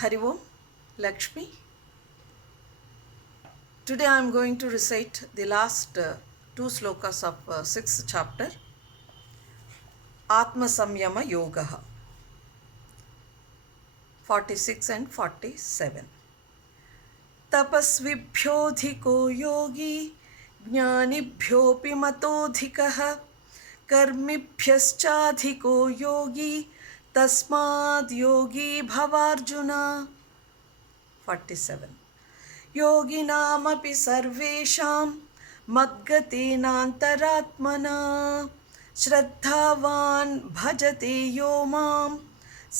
Hari Om, Lakshmi. Today I am going to recite the last two slokas of 6th chapter, Atma Samyama Yoga, 46 and 47. तपस्विभ्योऽधिको योगी ज्ञानिभ्योऽपि मतोऽधिकः कर्मिभ्यश्चाधिको योगी तस्माद् योगी भवार्जुन 47. योगिनामपि सर्वेषां मद्गतेनान्तरात्मना श्रद्धावान् भजते यो मां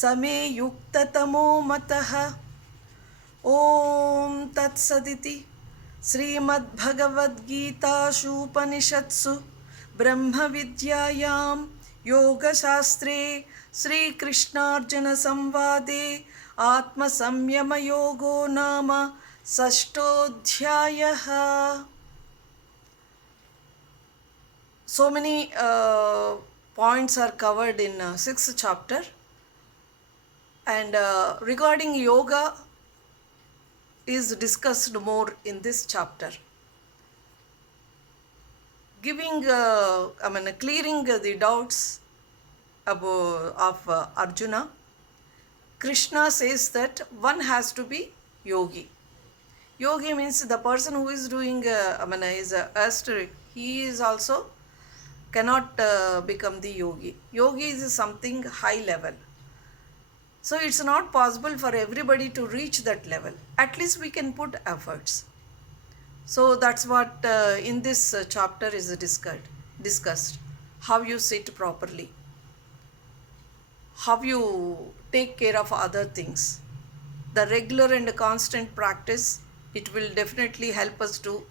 समे युक्ततमो मतः. ॐ तत्सदिति श्रीमद्भगवद्गीतासूपनिषत्सु ब्रह्मविद्यायां योगशास्त्रे श्रीकृष्णार्जुनसंवादे आत्मसंयमयोगो नाम षष्ठोऽध्यायः. So many points are covered in 6th chapter, and regarding yoga is discussed more in this chapter, giving clearing the doubts of Arjuna. Krishna says that one has to be yogi. Yogi means the person who is doing is a asterisk. He is also cannot become the yogi. Yogi is something high level. So it's not possible for everybody to reach that level. At least we can put efforts. So that's what in this chapter is discussed. How you sit properly. How you take care of other things. The regular and constant practice, it will definitely help us to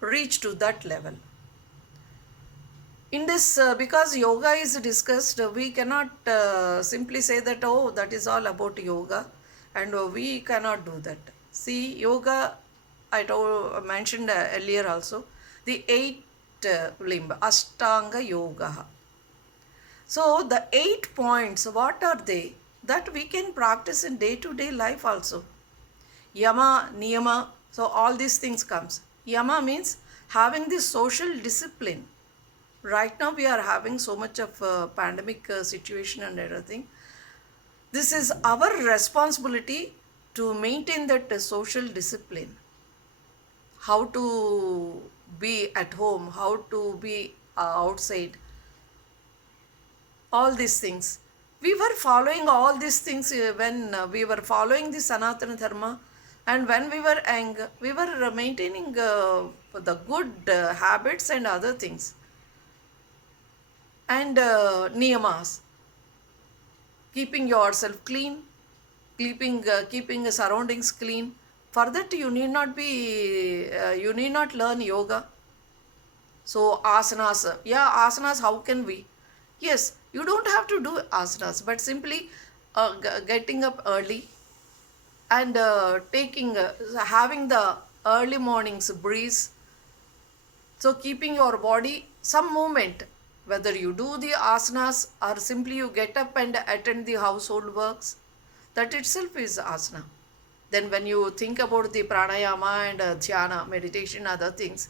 reach to that level. In this, because yoga is discussed, we cannot simply say that, oh, that is all about yoga, and we cannot do that. See, yoga, I mentioned earlier also, the 8 limb, Ashtanga Yoga. So, the 8 points, what are they? That we can practice in day-to-day life also. Yama, Niyama, so all these things comes. Yama means having the social discipline. Right now we are having so much of pandemic situation and everything. This is our responsibility to maintain that social discipline. How to be at home, how to be outside. All these things. We were following all these things when we were following the Sanatana Dharma, and when we were young, we were maintaining the good habits and other things. And niyamas, keeping yourself clean, keeping surroundings clean. For that you need not learn yoga. So asanas, asanas, how can we? Yes, you don't have to do asanas, but simply getting up early and having the early morning's breeze. So keeping your body some movement, whether you do the asanas or simply you get up and attend the household works, that itself is asana. Then when you think about the pranayama and dhyana, meditation, other things,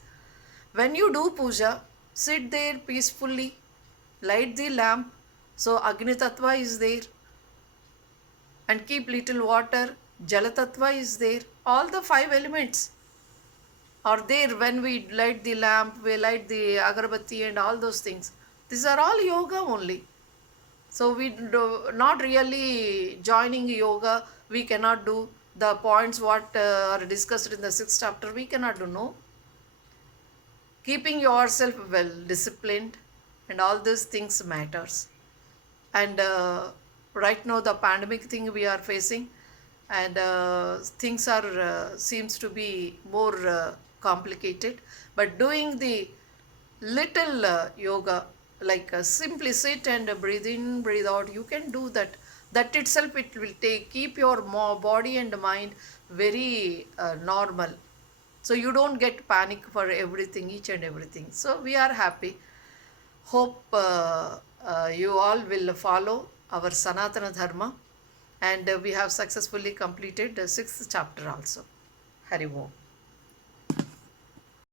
when you do puja, sit there peacefully, light the lamp, so Agni Tattva is there, and keep little water, Jala Tattva is there, all the 5 elements are there. When we light the lamp, we light the agarbatti and all those things. These are all yoga only. So we do not really joining yoga, we cannot do the points what are discussed in the 6th chapter, we cannot do, no. Keeping yourself well disciplined and all these things matters. And right now the pandemic thing we are facing, and things are seems to be more complicated, but doing the little yoga, like simply sit and breathe in, breathe out, you can do that. That itself, it will keep your body and mind very normal. So you don't get panic for everything, each and everything. So we are happy. Hope you all will follow our Sanatana Dharma and we have successfully completed the 6th chapter also. Hari Om.